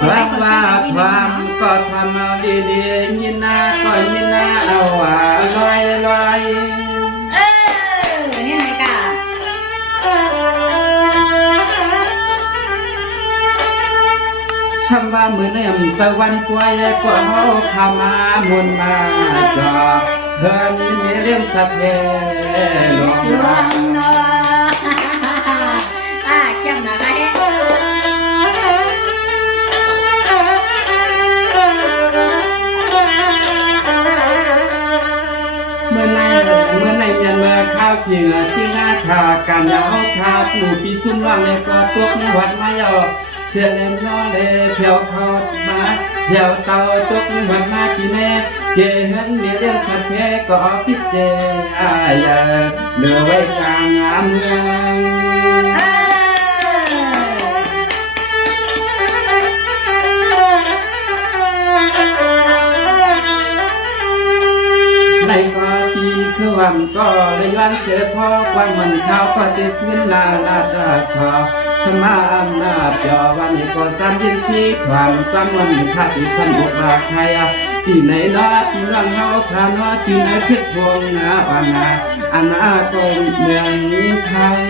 สวัสดีความก็ทำเอาดีๆยินนาก็ยินนาเอาว่าลอยนี่ไงกะสัมว่ามือเนี่ยตะวันกวยก็เขาพามามุนมาจอเพิ่นมีเรื่องสัตว์หลวงเนาะเข้มนะคะเมื่อในยันเมื่อข้าวเพียงที่งาขาการยาวขาปู่ปีทุ่มล่างเลยก็ตกในวัดมายอเสียเล่นย่อเลยเพียวทอดมาเพียวเตาตกในวัดมาที่แน่เกหันเมียเดียวสัตว์แท้ก็พิเจเดือไว้กลางงามเมืองในก็ที่คือวันก็เลยวันเสียพ่อวันมันข้าวก็จะสิ้นลาจะชอสมาอำนาจยอวันนี้ก็จำยินชีความจำวันข้าที่ฉันบอกว่าใครที่ไหนเนาะที่นั่งเฮาพาเนาะที่ไหนเพชรพวงนาวันนาอนาคตเมืองไทย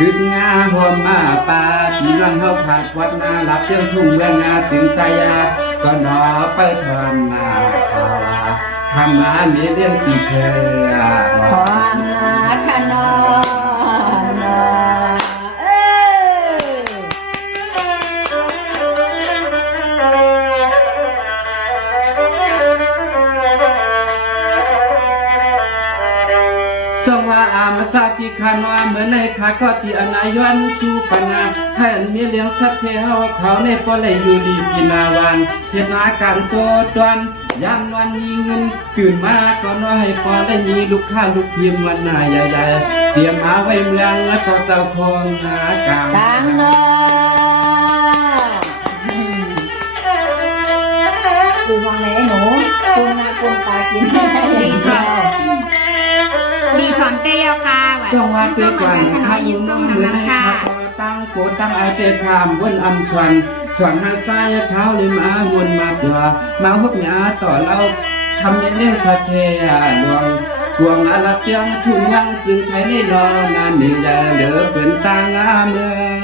ขึ้นงาหัวมาป่าที่นั่งเฮาขาดวัดนาหลับเรื่องทุ่งเมืองนาถึงตายาก็นอเปิดทำนาทำงานมีเรื่องตีเธอขอนาขนอสว่าอามาสาที่ขานว่าเหมือนในขาก็ที่อนายวันสู่ปนาให้มีเลี้ยงสัตว์เทเฮาเขาในปอเลยอยู่ดีกินาวันเฮ็ดนาการโตตวนยามวันมีเงินตื่นมาก็น้อยพอได้มีลูกค้าลูกทีมวันหน้าใหญ่ๆเตรียมมาไว้เมืองแล้วก็เจ้าของหากลางเนาะดูวังไหนหนูกุนนากุนตากินดีความเตี้ยค่ะสว่าเตี้ยกว่าข้ายินส้มเหมือนในข้าตั้งโกตั้งอาเตคามวนอำส่วนหางใต้เท้าเลยมาวนมาตัวมาพบหยาต่อเราทำในเรื่องสัตเทหลวงพวงอาลักยังทุ่งยังซึ่งไทยในนอนานนี่จะเหลือเป็นตางาเมือง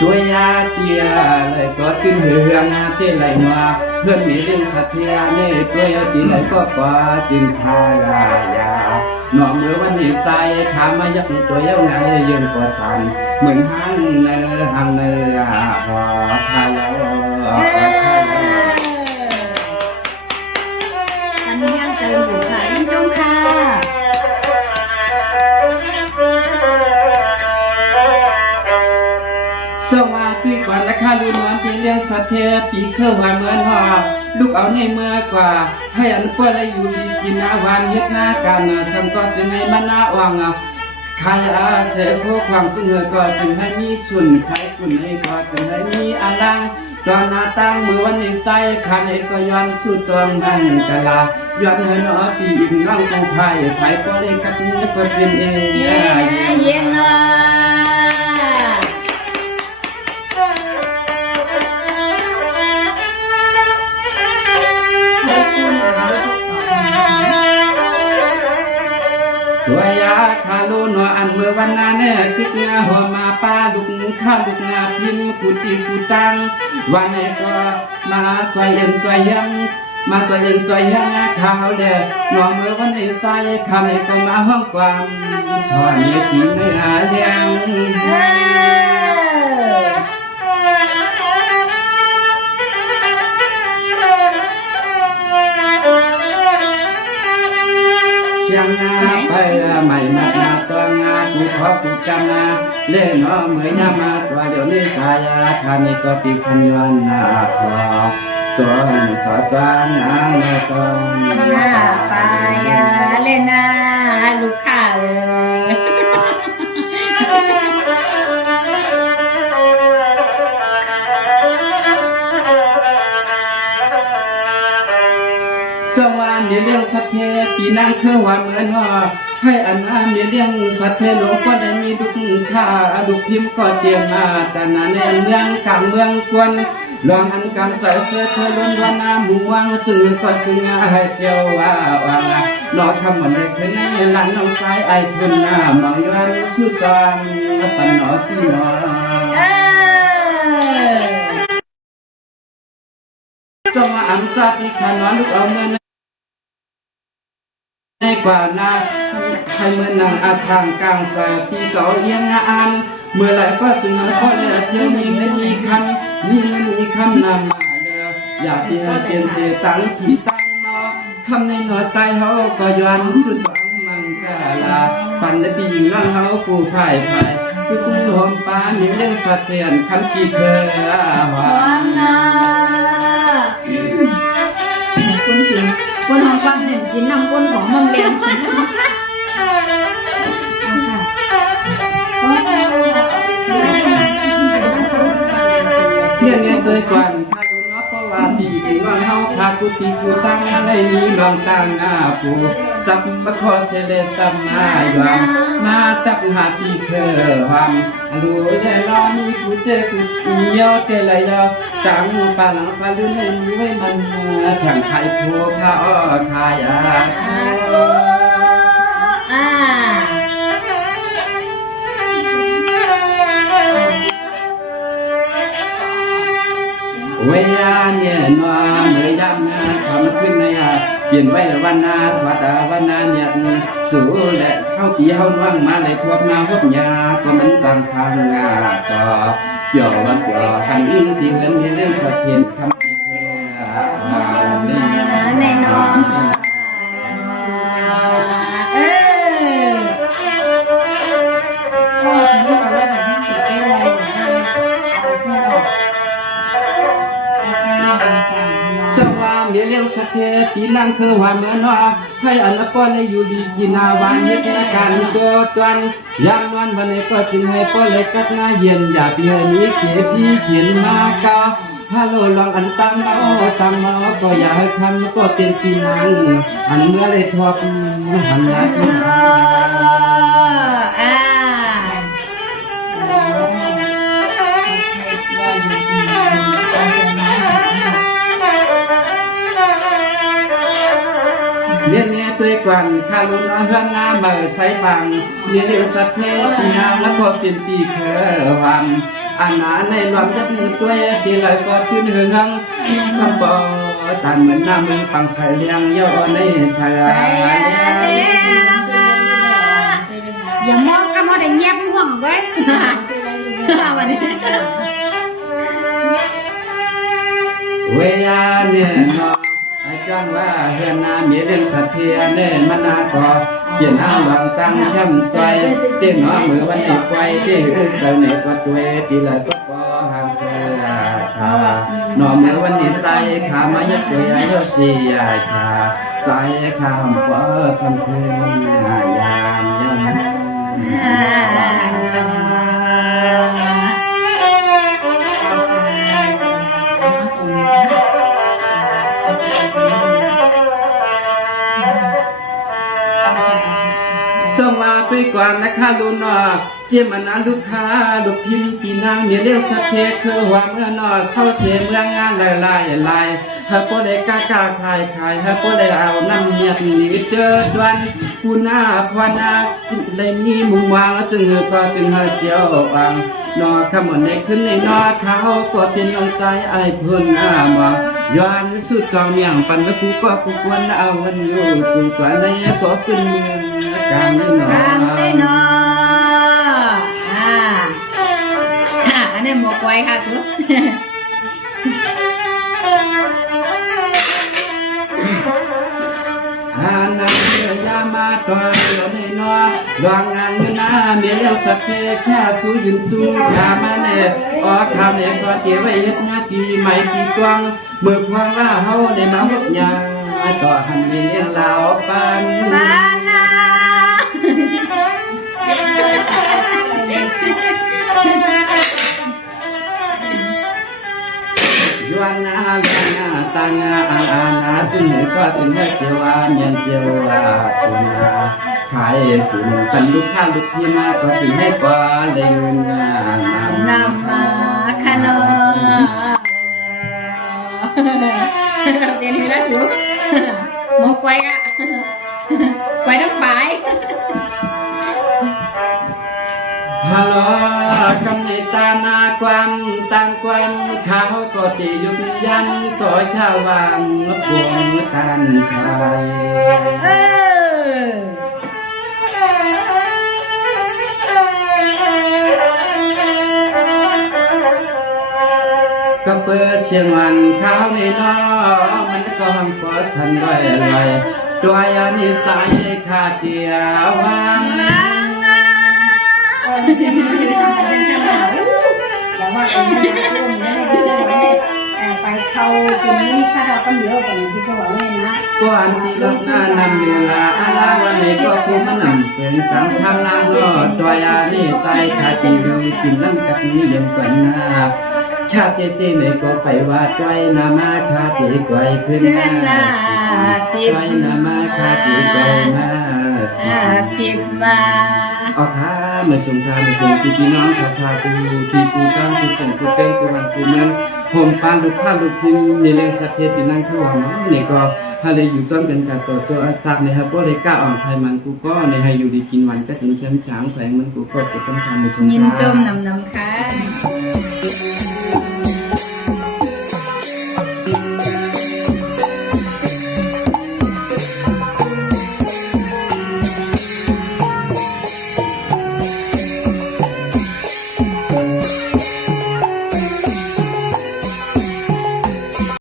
ตัวยาเตียเลยก็ขึ้นเหืองเต้นไหลนัวเพื่อนมีเรื่องสัตเทียนี่ตัวยาตีไหลก็กว่าจึงชายายาหนอมเมื่อวันนี้ตายถามมายักตัวเย้าไงยืนกอดทันเหมือนหังเนื้อพอทายอันยังเติมอยู่ค่ะยิ่งจงค่ะสว่าปีก่อนราคาลูนอนที่เลี้ยงสัตว์เทปีเคยว่าเหมือนว่าลูกเอาในเมื่อกว่าให้อันเพื่ออะไรอยู่ดีกินอาวันเฮ็ดหน้ากันสังก็จะในมันนาวังใครเสียพวกความสงบก็จึงให้มีส่วนใครคุณให้ก็จึงให้มีอาลังตอนนาตั้งมือวันนี้ใส่ขันเอกก็ย้อนสู่ตัวมันกะลาย้อนให้นอปีอีกน้องกูไผ่ไผ่ก็เลยกัดนึกว่าเป็นเองเย็นเนาะตัวยาคาลูนอันเมื่อวันนั้นเนี่ยคือเงาหัวมาป้าลูกข้าลูกนาพิมกุตีกุตังวันนี้ก็มาสวยเย็นสวยยังมาสวยเย็นสวยยังข้าวเด็ดนอนเมื่อวันนี้ใส่คำนี้ก็มาห้องความสอนเยตีเนื้อเลี้ยงเสียงนาไปใหม่มาตัวงากูขอกูจำนาเล่นน้อเมื่อยามาตัวเดี๋ยวนี้กายาคานี้ก็ตีสัญญาณนาตัวนี้ก็ตัวนาตัวนาไปเล่นนาลูกค้า สัตเทปีนางคือว่าเหมือนว่าให้อันนามีเลี้ยงสัตเทหลวงก็ได้มีดุกค่าดุกพิมพ์ก็เตรียมมาแต่นาในเมืองกลางเมืองกวนลองอันกำใส่เสื้อเธอล้วนวันนาหมู่วังซึ่งก็จึงให้เจ้าว่าว่านอคำมันได้ขึ้นในหลังน้องชายไอ้คุณหน้ามองยันสุดตังปันนอพี่นอจงมาอัมซาติขานอนลูกเอาเงินในกว่านาให้เมื่อนางอาทางกลางสายปีเก่าเลี้ยงงานเมื่อไรก็จึงนั้นก็เลยเที่ยวมีเงินมีคำมีเงินมีคำนำมาแล้วอยากเดียวเป็นเตตังขีตังนอคำในหน่อยใจเขาก็ย้อนสุดหวังมังกาลาปันในปีหญิงนั่งเขากูพ่ายพ่ายคือคุ้มหอมปามีเรื่องสะเทียนคำกี่เคยหวา พร้อมนะคุณถึงคนของความเห็นกินน้ำก้นของมังเลี้ยงกินเนี่ยเคยกวนข้าดูเนาะเพราะว่าดีถึงว่าเฮาพากุฏิกูตั้งในนี้ลองตั้งปูจับมาขอเสด็จตำมาหวังมาตักหาปีเคยความรู้แน่นอนมีกูเจอกูมียอเตละยอจังปาหลังปาลื่นในมีไว้มันช่างไข่ผัวข้าอ้อขายเวียนเนี่ยนัวเมื่อยันนะทำขึ้นในเปลี่ยนไว้วันนาวัดวันนาเนี่ยสู่และเข้าปีเข้าน่วงมาเลยพวกนาพวกยาก็มันต่างทางงาต่อเกี่ยววันเกี่ยวหันที่เงินมีเรื่องสะเทียนคำที่เธอแน่นอนสว่ามีเลี้ยงสะเทปีนังคือว่าเมื่อนอให้อันป้อเลยอยู่ดีกินาวานเฮ็ดในการตัวตวนยามนวลวันนี้ก็จึงให้ป้อเลยกัดหน้าเย็นอย่าเพียนี้เสียพี่เขียนมาเกาฮัลโหลลองอันตั้งตั้งก็อย่าให้ทำก็เป็นปีนังอันเมื่อเลยทอดหันหน้าเนี่ยตัวกวนข้าลุนเฮือนน้ามาใส่ปังมีเลี้ยวสัตว์เพปีนาแล้วก็เป็นปีเคยวันอันนาในลมยับตัวปีไรก็ขึ้นเฮืองสัมปอตามเหมือนน้ามือปังใส่เลี้ยงย่อในสายอย่ามองก็มาได้เงียบห่วงไว้วันนี้เวียเนี่ยจังว่าเฮือนนามีเรื่องสัตเทียเน่มันนาก็เขียนอ้างหวังตั้งย่ำใจเต้นน้อมือวันนี้ไกวที่เจ้าในก็ตัวตีเลยก็พอห่างเสียชาหน่อมือวันนี้ใส่ขามายัดตัวใหญ่ยอดเสียชาใส่ข้ามเปิดสัมเพนยานส่งมาไปก่อนนะคะลุนอเจียมันนั้นลูกค้าลูกพิมพ์ปีนางเนี่ยเรียกสักเทคือว่าเมื่อนอเศร้าเสียเมืองงานลายฮะโปเลยกล้าขายฮะโปเลยเอาน้ำเมียดนี่เจอดวนกูหน้าพวนาเลยมีมุมวางจึงก็จึงเกี่ยววางนอขมันในขึ้นในนอเขาก็เป็นน้องใจไอ้ทุนมาย้อนสุดกองเมียงปันแล้วกูก็กูควรเอาวันอยู่กูก็ในก็ขึ้นเมืองกลางนี่นออันนี้หมวกไว้ค่ะสุดนาเมียยามาตัวเดียวในนอวางงานเงินนาเมียเลี้ยงสัตว์แค่สู้ยืนจูยามาเน่ออกทำเองก็เกี่ยวไว้เฮ็ดหน้าที่ใหม่กี่กวางเมื่อควางว่าเฮาในมาหดยาต่อหันเลี้ยงลาวปันยวนนาลนาต ตังอานาจึงก็จึงได้เจวาเมียนเจวาสุนาขายปุ่นกันลูกค้าลูกพี่มาก็จึงให้กว่าเลยเงินนำมาขนมเป็นไงล่ะจูโมกไว้อะไว้ทั้งปลายฮัลโหลกำนิตานาความต่างความเขาก็ตียุบยันต่อยชาววังบวงตันไทยก็เปิดเสียงวันเขาในน้อมันก็ห้องกอดฉันลอยลอยด้วยอันนี้สายขาดเดียววังแต่ว่าตอนนี้ไปเขาเป็นมิสดากันเดียวกันที่เขาบอกเลยนะก่อนที่รับหน้านำเวลาอาลาวันนี้ก็คือมันนำเป็นสังสารนางรอดด้วยอันนี้สายขาดที่ดูกินน้ำกับนี่ยังกันนาชาติที่ไม่ก็ไปว่าจ้อยนามาคาตีก้อยขึ้นมาจ้อยนามาคาตีก้อยมา10 บาทออกหาเมื่อสงครามเป็นพี่น้องเขาพากูที่กูตั้งกูเส้นกูเต้นกูวันกูเมืองผมปานลูกข้าลูกพึ่งในเรื่องสักเทปีนั่งข้าวนี่ก็ฮาเลยอยู่จ้องกันกับตัวอาซักนะครับก็เลยกล้าอ่อนไทยมันกูก็ในให้อยู่ดีกินวันก็ถึงเช้าแข็งมันกูก็เสร็จกันทำในสงครามยินจมนำค่ะ